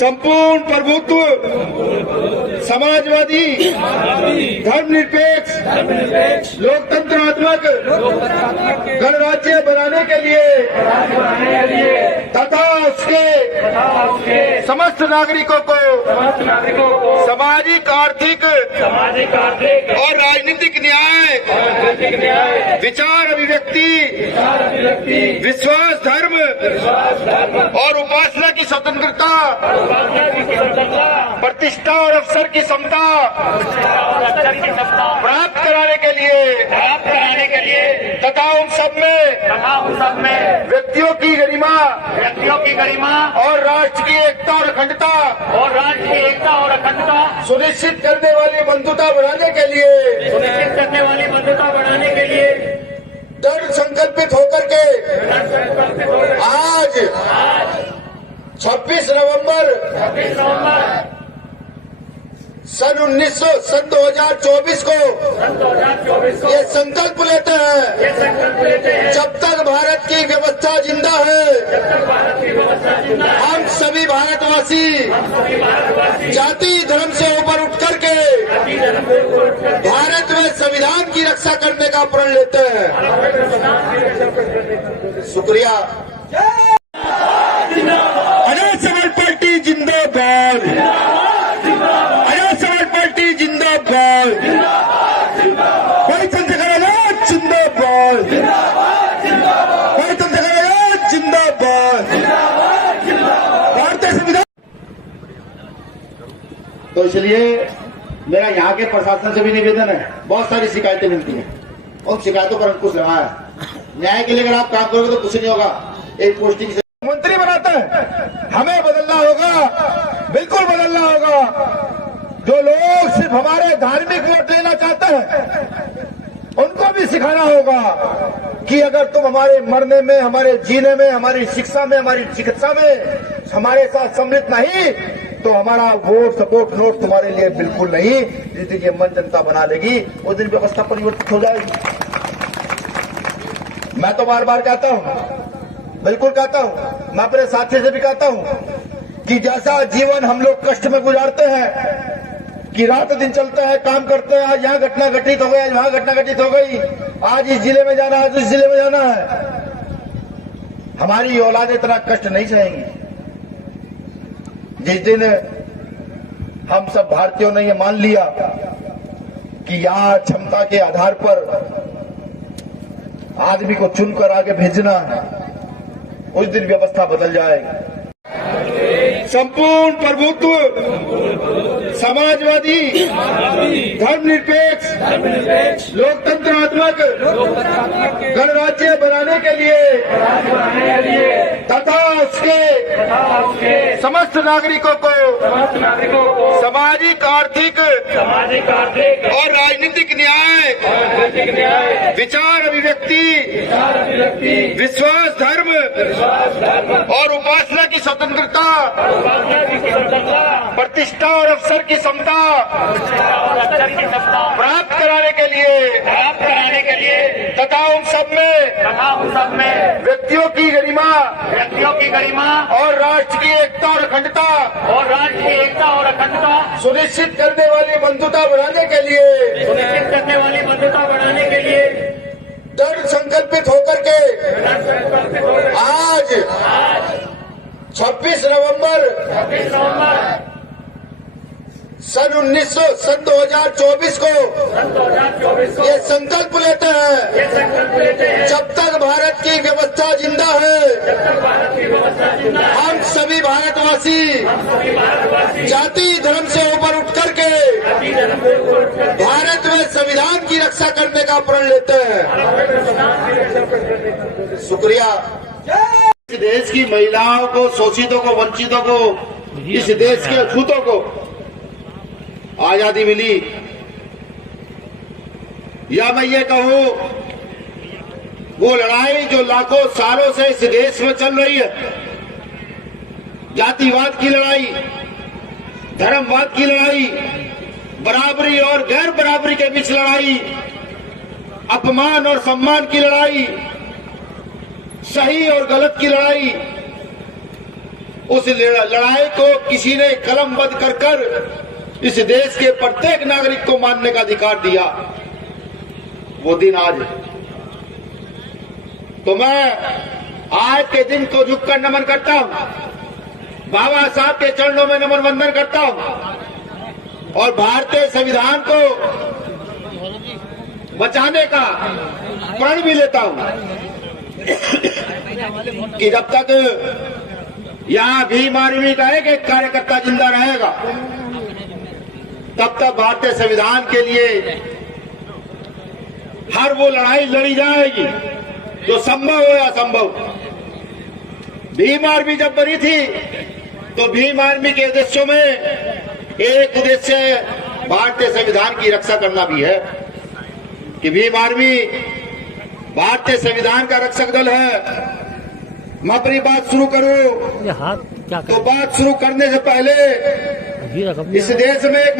संपूर्ण प्रभुत्व, समाजवादी, धर्मनिरपेक्ष, लोकतंत्रात्मक गणराज्य बनाने के लिए तथा उसके समस्त नागरिकों को सामाजिक, आर्थिक और राजनीतिक न्याय, विचार अभिव्यक्ति, विश्वास, धर्म और उपासना की स्वतंत्रता, प्रतिष्ठा और अवसर की समता प्राप्त कराने के लिए तथा उन सब में व्यक्तियों की गरिमा और राष्ट्र की एकता और अखंडता सुनिश्चित करने वाली बंधुता बनाने के लिए दृढ़ संकल्पित होकर के आज 26 नवंबर सन 2024 को ये संकल्प लेते हैं, जब तक भारत की व्यवस्था जिंदा है हम सभी भारतवासी जाति धर्म से ऊपर उठ करके भारत में संविधान की रक्षा करने का प्रण लेते हैं। शुक्रिया। आजाद समाज पार्टी जिंदाबाद, आजाद समाज पार्टी जिंदाबाद, गणतंत्र आजाद जिंदाबाद, गणतंत्र आजाद जिंदाबाद, भारतीय संविधान। तो इसलिए मेरा यहाँ के प्रशासन से भी निवेदन है, बहुत सारी शिकायतें मिलती हैं, उन शिकायतों पर अंकुश लगाया है। न्याय के लिए अगर आप काम करोगे तो कुछ नहीं होगा। एक पोस्टिंग से मंत्री बनाता है, हमें बदलना होगा, बिल्कुल बदलना होगा। जो लोग सिर्फ हमारे धार्मिक वोट लेना चाहते हैं उनको भी सिखाना होगा कि अगर तुम हमारे मरने में, हमारे जीने में, हमारी शिक्षा में, हमारी चिकित्सा में हमारे साथ सम्मिलित नहीं तो हमारा वोट, सपोर्ट, नोट तुम्हारे लिए बिल्कुल नहीं। जिस दिन ये मन जनता बना लेगी उस दिन व्यवस्था परिवर्तित हो जाएगी। मैं तो बार बार कहता हूं, बिल्कुल कहता हूं, मैं अपने साथी से भी कहता हूं कि जैसा जीवन हम लोग कष्ट में गुजारते हैं कि रात दिन चलते हैं, काम करते हैं, आज यहाँ घटना घटित हो गई, आज वहां घटना घटित हो गई, आज इस जिले में जाना है, आज उस जिले में जाना है, हमारी औलाद इतना कष्ट नहीं सहेंगी। जिस दिन हम सब भारतीयों ने ये मान लिया कि यहाँ क्षमता के आधार पर आदमी को चुनकर आगे भेजना है, उस दिन व्यवस्था बदल जाएगी। संपूर्ण प्रभुत्व, समाजवादी, धर्मनिरपेक्ष, लोकतंत्रात्मक गणराज्य बनाने के लिए तथा उसके समस्त नागरिकों को सामाजिक, आर्थिक और राजनीतिक न्याय, विचार अभिव्यक्ति, विश्वास, धर्म और उपासना की स्वतंत्रता, प्रतिष्ठा और अवसर की समता प्राप्त कराने के लिए तथा उन सब में व्यक्तियों की गरिमा और राष्ट्र की एकता और अखंडता सुनिश्चित करने वाली बंधुता बनाने के लिए दृढ़ संकल्पित होकर के आज 26 नवंबर सन 2024 को ये संकल्प लेते हैं, जब तक भारत की व्यवस्था जिंदा है हम सभी भारतवासी जाति धर्म से ऊपर उठ करके भारत में संविधान की रक्षा करने का प्रण लेते हैं। शुक्रिया। इस देश की महिलाओं को, शोषितों को, वंचितों को, इस देश के अछूतों को आजादी मिली, या मैं ये कहूं वो लड़ाई जो लाखों सालों से इस देश में चल रही है, जातिवाद की लड़ाई, धर्मवाद की लड़ाई, बराबरी और गैर बराबरी के बीच लड़ाई, अपमान और सम्मान की लड़ाई, सही और गलत की लड़ाई, उस लड़ाई को किसी ने कलमबद्ध कर इस देश के प्रत्येक नागरिक को मानने का अधिकार दिया, वो दिन आज है। तो मैं आज के दिन को झुककर नमन करता हूं, बाबा साहब के चरणों में नमन वंदन करता हूं और भारतीय संविधान को बचाने का प्रण भी लेता हूं कि जब तक यहां भीम आर्मी का एक कार्यकर्ता जिंदा रहेगा, तब तक भारतीय संविधान के लिए हर वो लड़ाई लड़ी जाएगी जो संभव हो या असंभव। भीम आर्मी जब बनी थी तो भीम आर्मी के उद्देश्यों में एक उद्देश्य भारतीय संविधान की रक्षा करना भी है कि भीम आर्मी भारतीय संविधान का रक्षक दल है। मैं अपनी बात शुरू करूं तो बात शुरू करने से पहले इस देश में एक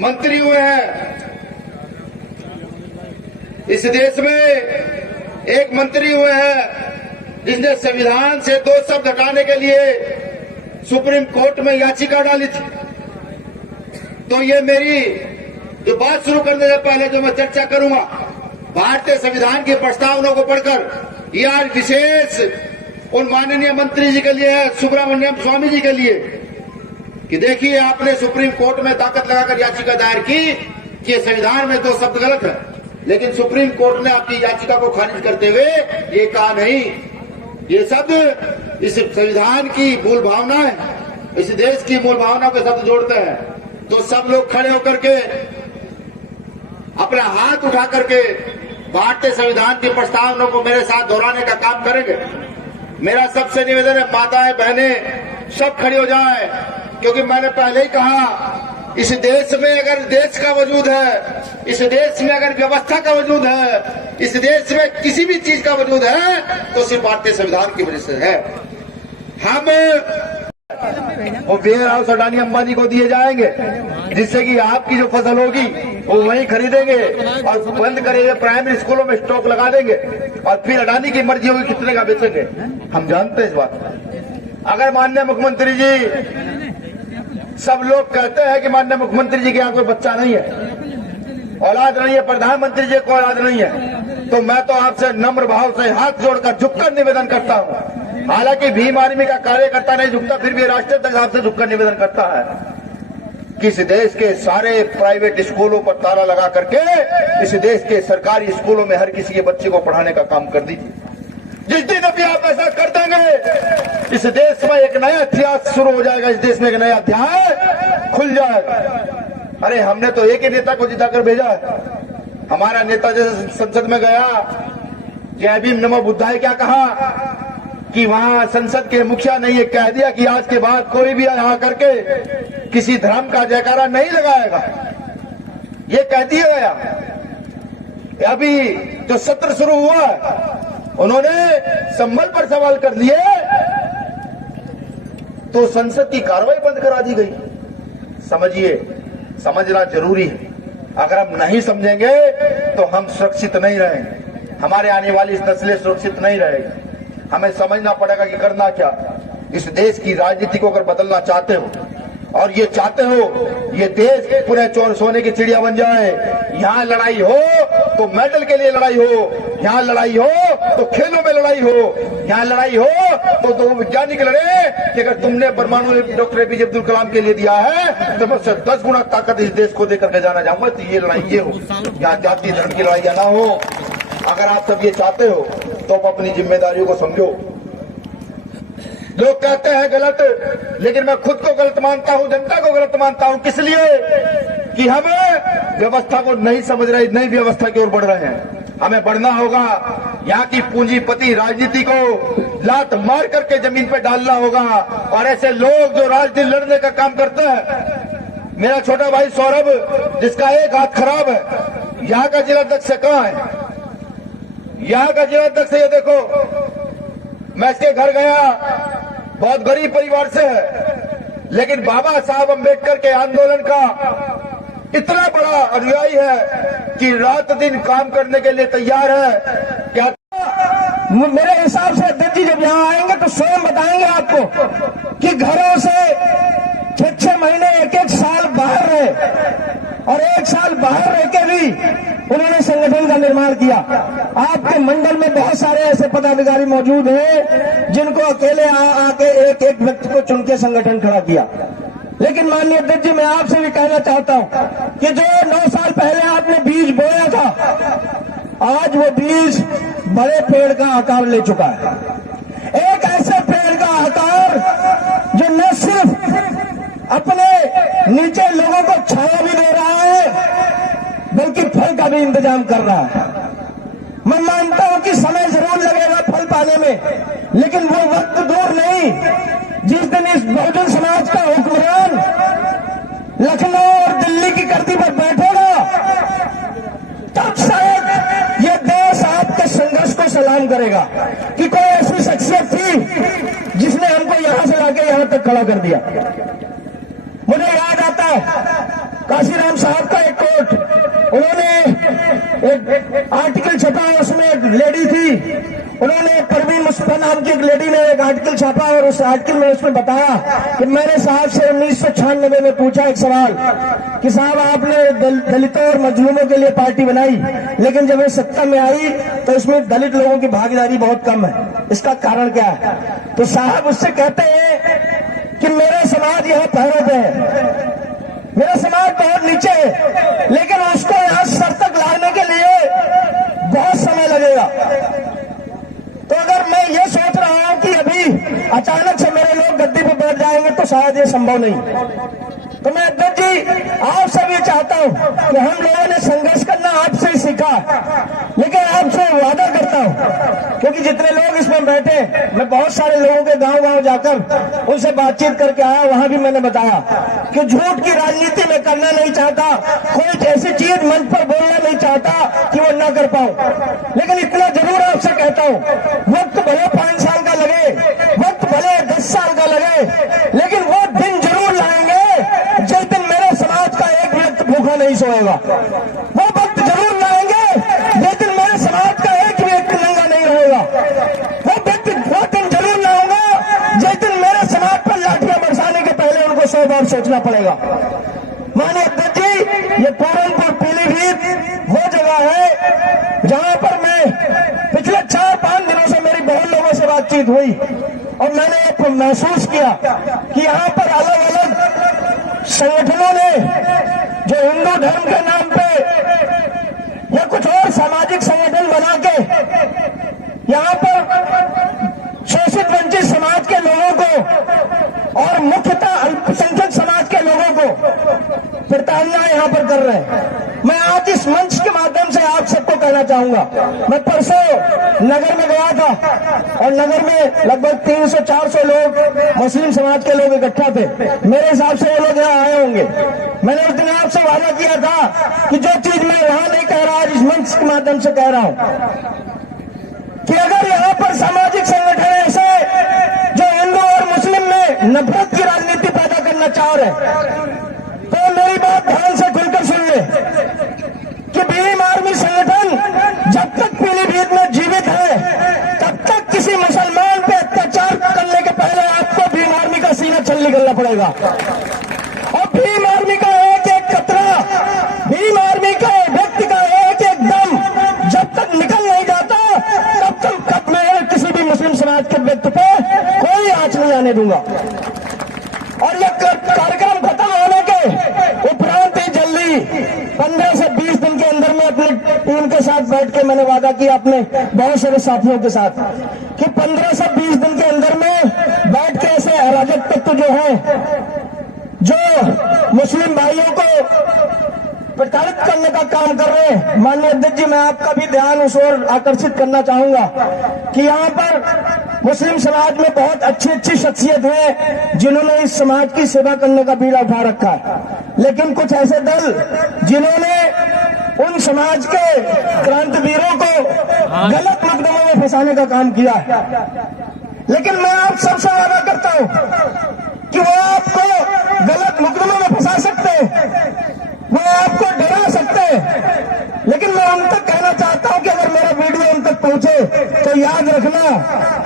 मंत्री हुए हैं, इस देश में एक मंत्री हुए हैं जिसने संविधान से 2 शब्द हटाने के लिए सुप्रीम कोर्ट में याचिका डाली थी। तो ये मेरी जो बात शुरू करने से पहले जो मैं चर्चा करूंगा भारतीय संविधान की प्रस्तावना को पढ़कर, यह आज विशेष उन माननीय मंत्री जी के लिए है, सुब्रमण्यम स्वामी जी के लिए, कि देखिए आपने सुप्रीम कोर्ट में ताकत लगाकर याचिका दायर की कि ये संविधान में 2 शब्द गलत है, लेकिन सुप्रीम कोर्ट ने आपकी याचिका को खारिज करते हुए ये कहा नहीं, ये शब्द इस संविधान की मूल भावना है, इस देश की मूल भावना के शब्द जोड़ते हैं। तो सब लोग खड़े होकर के अपना हाथ उठा करके भारतीय संविधान की प्रस्तावना को मेरे साथ दोहराने का काम करेंगे। मेरा सबसे निवेदन है, माताएं बहनें सब खड़ी हो जाए, क्योंकि मैंने पहले ही कहा इस देश में अगर देश का वजूद है, इस देश में अगर व्यवस्था का वजूद है, इस देश में किसी भी चीज का वजूद है तो सिर्फ भारतीय संविधान की वजह से है। हम वो वेयर हाउस अडानी अंबानी को दिए जाएंगे जिससे कि आपकी जो फसल होगी वो वहीं खरीदेंगे और बंद करेंगे, प्राइमरी स्कूलों में स्टॉक लगा देंगे और फिर अडानी की मर्जी होगी कितने का बेचेंगे। हम जानते हैं इस बात। अगर माननीय मुख्यमंत्री जी, सब लोग कहते हैं कि माननीय मुख्यमंत्री जी के यहाँ कोई बच्चा नहीं है, औलाद नहीं है, प्रधानमंत्री जी को औलाद नहीं है, तो मैं तो आपसे नम्र भाव से हाथ जोड़कर झुककर निवेदन करता हूँ। हालांकि भीम आर्मी का कार्यकर्ता नहीं झुकता, फिर भी राष्ट्रीय अध्यक्ष आपसे झुककर निवेदन करता है कि इस देश के सारे प्राइवेट स्कूलों पर ताला लगा करके इस देश के सरकारी स्कूलों में हर किसी के बच्चे को पढ़ाने का काम कर दीजिए। जिस दिन अभी आप ऐसा कर देंगे इस देश में एक नया इतिहास शुरू हो जाएगा, इस देश में एक नया अध्याय खुल जाएगा। अरे हमने तो एक ही नेता को जिताकर भेजा है। हमारा नेता जैसे संसद में गया, जय भीम नमो बुद्धाय क्या कहा कि वहां संसद के मुखिया ने ये कह दिया कि आज के बाद कोई भी यहाँ करके किसी धर्म का जयकारा नहीं लगाएगा, ये कह दिया गया। अभी जो सत्र शुरू हुआ उन्होंने संबल पर सवाल कर लिए तो संसद की कार्रवाई बंद करा दी गई। समझिए, समझना जरूरी है। अगर हम नहीं समझेंगे तो हम सुरक्षित नहीं रहेंगे, हमारे आने वाली नस्लें सुरक्षित नहीं रहेगी। हमें समझना पड़ेगा कि करना क्या। इस देश की राजनीति को अगर बदलना चाहते हो और ये चाहते हो ये देश पूरे चोर सोने की चिड़िया बन जाए, यहाँ लड़ाई हो तो मेडल के लिए लड़ाई हो, यहाँ लड़ाई हो तो खेलों में लड़ाई हो, यहाँ लड़ाई हो तो 2 वैज्ञानिक लड़े कि अगर तुमने परमाणु डॉक्टर एपीजे अब्दुल कलाम के लिए दिया है तो मैं 10 गुना ताकत इस देश को देकर के जाना चाहूंगा। तो ये लड़ाई ये हो, यहाँ जाति धर्म की लड़ाइयां ना हो। अगर आप सब ये चाहते हो तो आप अपनी जिम्मेदारियों को समझो। लोग कहते हैं गलत, लेकिन मैं खुद को गलत मानता हूं, जनता को गलत मानता हूं। किस लिए? कि हम व्यवस्था को नहीं समझ रहे, नई व्यवस्था की ओर बढ़ रहे हैं। हमें बढ़ना होगा, यहाँ की पूंजीपति राजनीति को लात मार करके जमीन पर डालना होगा। और ऐसे लोग जो राजनीति लड़ने का काम करते हैं, मेरा छोटा भाई सौरभ जिसका एक हाथ खराब है, यहाँ का जिलाध्यक्ष कहाँ है? यहाँ का जिलाध्यक्ष ये देखो, मैं इसके घर गया, बहुत गरीब परिवार से है, लेकिन बाबा साहब अम्बेडकर के आंदोलन का इतना बड़ा अनुयायी है कि रात दिन काम करने के लिए तैयार है। क्या मेरे हिसाब से अध्यक्ष जी जब यहाँ आएंगे तो स्वयं बताएंगे आपको कि घरों से 6-6 महीने 1-1 साल बाहर रहे और 1 साल बाहर रह के भी उन्होंने संगठन का निर्माण किया। आपके मंडल में बहुत सारे ऐसे पदाधिकारी मौजूद हैं जिनको अकेले आके एक एक व्यक्ति को चुन के संगठन खड़ा किया। लेकिन माननीय अध्यक्ष जी, मैं आपसे भी कहना चाहता हूं कि जो 9 साल पहले आपने बीज बोया था, आज वो बीज बड़े पेड़ का आकार ले चुका है। एक ऐसे पेड़ का आकार जो न सिर्फ अपने नीचे लोगों को छाया भी दे रहा है बल्कि फल का भी इंतजाम कर रहा है। मैं मानता हूं कि समय जरूर लगेगा फल पाने में, लेकिन वो वक्त दूर नहीं जिस दिन इस बहुजन समाज का हुक्मरान लखनऊ और दिल्ली की धरती पर बैठेगा, तब शायद ये देश आपके संघर्ष को सलाम करेगा कि कोई ऐसी शख्सियत थी जिसने हमको यहां से लाके यहां तक खड़ा कर दिया। मुझे याद आता है काशीराम साहब का एक कोट, उन्होंने एक आर्टिकल छपा, उसमें एक लेडी थी, उन्होंने परवीन मुस्तफा नाम की एक लेडी ने एक आर्टिकल छापा और उस आर्टिकल में उसमें बताया कि मैंने साहब से 1996 में पूछा एक सवाल कि साहब आपने दलितों और मजलूमों के लिए पार्टी बनाई, लेकिन जब ये सत्ता में आई तो इसमें दलित लोगों की भागीदारी बहुत कम है, इसका कारण क्या है? तो साहब उससे कहते हैं कि मेरा समाज यह पैरों पे है, मेरा समाज बहुत नीचे है, लेकिन उसको यहां सर तक लाने के लिए बहुत समय लगेगा। तो अगर मैं ये सोच रहा हूं कि अभी अचानक से मेरे लोग गद्दी पर बैठ जाएंगे तो शायद ये संभव नहीं। तो मैं अध्यक्ष जी आपसे भी चाहता हूं कि हम लोगों ने संघर्ष करना आपसे ही सीखा, लेकिन आपसे वादा करता हूं, क्योंकि जितने लोग इसमें बैठे, मैं बहुत सारे लोगों के गांव-गांव जाकर उनसे बातचीत करके आया, वहां भी मैंने बताया कि झूठ की राजनीति में करना नहीं चाहता, कोई ऐसी चीज मंच पर बोलना नहीं चाहता कि वो न कर पाऊं। लेकिन इतना जरूर आपसे कहता हूं, वक्त भले 5 साल का लगे, वक्त भले 10 साल का लगे, लेकिन वो दिन जरूर लाएंगे जिस दिन मेरे समाज का एक व्यक्ति भूखा नहीं सोएगा। वो वक्त जरूर लाएंगे जिस दिन मेरे समाज का एक व्यक्ति नंगा नहीं रहेगा। वो दिन जरूर लाऊंगा जिस दिन मेरे समाज पर लाठियां बरसाने के पहले उनको 100 बार सोचना पड़ेगा। माननीय अध्यक्ष जी, ये पूरनपुर पीलीभीत वो जगह है जहां पर मैं पिछले 4-5 दिनों से मेरी बहुत लोगों से बातचीत हुई और मैंने ये महसूस किया कि यहाँ पर अलग अलग संगठनों ने जो हिंदू धर्म के नाम पे या कुछ और सामाजिक संगठन बना के यहाँ पर शोषित वंचित समाज के लोगों को और मुख्यतः अल्पसंख्यक समाज के लोगों को प्रताड़ना यहाँ पर कर रहे हैं। मैं आज इस मंच के माध्यम से आप सबको कहना चाहूंगा, मैं परसों नगर में गया था और नगर में लगभग 300-400 लोग मुस्लिम समाज के लोग इकट्ठा थे। मेरे हिसाब से वो लोग यहाँ आए होंगे। मैंने उस दिन आपसे वादा किया था कि जो चीज मैं वहां नहीं कह रहा, आज इस मंच के माध्यम से कह रहा हूं कि अगर यहाँ पर सामाजिक संगठन ऐसे जो हिंदू और मुस्लिम में नफरत की राजनीति पैदा करना चाह रहे, तो मेरी बात ध्यान से खुलकर सुन ले कि भीम आर्मी संगठन जब तक पीलीभीत में जीवित है तब तक किसी मुसलमान पे अत्याचार करने के पहले आपको भीम आर्मी का सीना छल निकलना पड़ेगा। और भीम आर्मी का एक एक कतरा, भीम आर्मी का व्यक्ति का एक एक दम जब तक निकल नहीं जाता तब तक मैं किसी भी मुस्लिम समाज के व्यक्ति पे कोई आंच नहीं आने दूंगा। और यह कार्यक्रम खत्म होने के उपरांत ही जल्दी 15 से 20 दिन के अंदर में अपनी टीम के साथ बैठ के मैंने वादा किया अपने बहुत सारे साथियों के साथ कि 15 से 20 दिन के अंदर में बैठ के ऐसे अराजक तत्व जो है जो मुस्लिम भाइयों को प्रताड़ित करने का काम कर रहे हैं। माननीय अध्यक्ष जी, मैं आपका भी ध्यान उस ओर आकर्षित करना चाहूंगा कि यहाँ पर मुस्लिम समाज में बहुत अच्छी अच्छी शख्सियत है जिन्होंने इस समाज की सेवा करने का बीड़ा उठा रखा है, लेकिन कुछ ऐसे दल जिन्होंने उन समाज के क्रांतिवीरों को गलत मुकदमों में फंसाने का काम किया है। लेकिन मैं आप सबसे वादा करता हूं कि वो आपको गलत मुकदमों में फंसा सकते हैं, वो आपको डरा सकते हैं, लेकिन मैं उन तक कहना चाहता हूं कि अगर मेरा वीडियो उन तक पहुंचे तो याद रखना,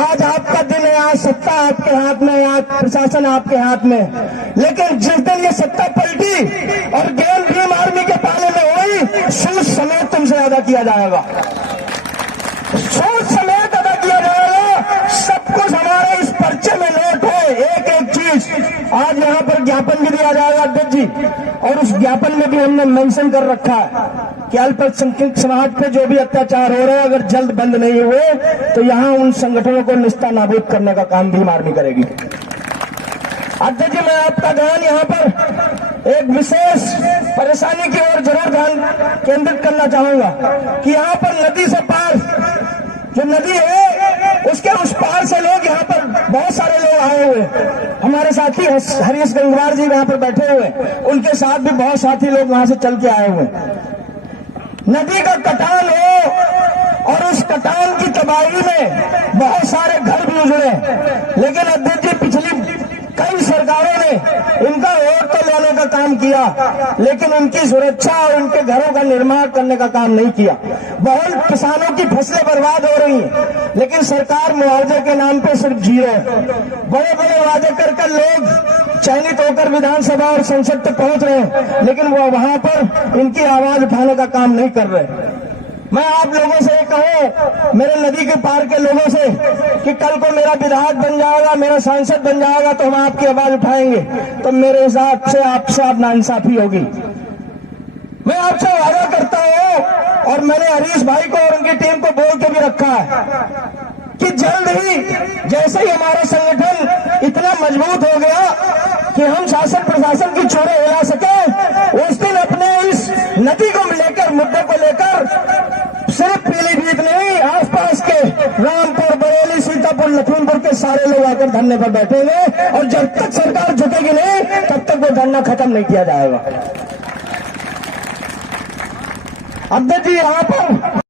आज आपका दिन है, आज सत्ता आपके हाथ में, आज प्रशासन आपके हाथ में। लेकिन जिस दिन ये सत्ता पलटी और गेंद भीम आर्मी के पाले में हुई, सूद समेत तुमसे अदा किया जाएगा, सूद समेत अदा किया जाएगा। सब कुछ हमारे इस पर्चे में नोट है, एक एक चीज। आज यहाँ पर ज्ञापन भी दिया जाएगा अध्यक्ष जी, और उस ज्ञापन में भी हमने मेंशन कर रखा है कि अल्पसंख्यक समाज पे जो भी अत्याचार हो रहे हैं, अगर जल्द बंद नहीं हुए तो यहाँ उन संगठनों को निस्ता नाबूद करने का काम भीम आर्मी करेगी। अध्यक्ष जी, मैं आपका ध्यान यहाँ पर एक विशेष परेशानी की ओर जरूर ध्यान केंद्रित करना चाहूंगा कि यहाँ पर नदी से पार जो नदी है, उसके उस पार से लोग यहाँ पर बहुत सारे लोग आए हुए, हमारे साथी हरीश गंगवार जी यहाँ पर बैठे हुए, उनके साथ भी बहुत साथी लोग वहां से चल के आए हुए। नदी का कटान हो और उस कटान की तबाही में बहुत सारे घर भी उजड़े, लेकिन अध्यक्ष जी पिछली कई सरकारों ने इनका वोट तो लेने का काम किया, लेकिन उनकी सुरक्षा और उनके घरों का निर्माण करने का काम नहीं किया। बहुत किसानों की फसलें बर्बाद हो रही हैं, लेकिन सरकार मुआवजे के नाम पे सिर्फ जीरो। बड़े बड़े वादे कर लोग चयनित होकर विधानसभा और संसद तक पहुंच रहे हैं, लेकिन वो वहां पर इनकी आवाज उठाने का काम नहीं कर रहे। मैं आप लोगों से कहूं, मेरे नदी के पार के लोगों से, कि कल को मेरा विधायक बन जाएगा, मेरा सांसद बन जाएगा तो हम आपकी आवाज उठाएंगे, तो मेरे हिसाब से आपसे आप नाइंसाफी होगी। मैं आपसे वादा करता हूं, और मैंने हरीश भाई को और उनकी टीम को बोल के भी रखा है कि जल्द ही, जैसे ही हमारा संगठन इतना मजबूत हो गया कि हम शासन प्रशासन की छोरें हिला सके, उस दिन अपने इस नदी को लेकर, मुद्दे को लेकर सिर्फ पीलीभीत नहीं, आसपास के रामपुर, बरेली, सीतापुर, लखीमपुर के सारे लोग आकर धरने पर बैठेंगे, और जब तक सरकार झुकेगी नहीं तब तक वो धरना खत्म नहीं किया जाएगा। अध्यक्ष जी, यहाँ पर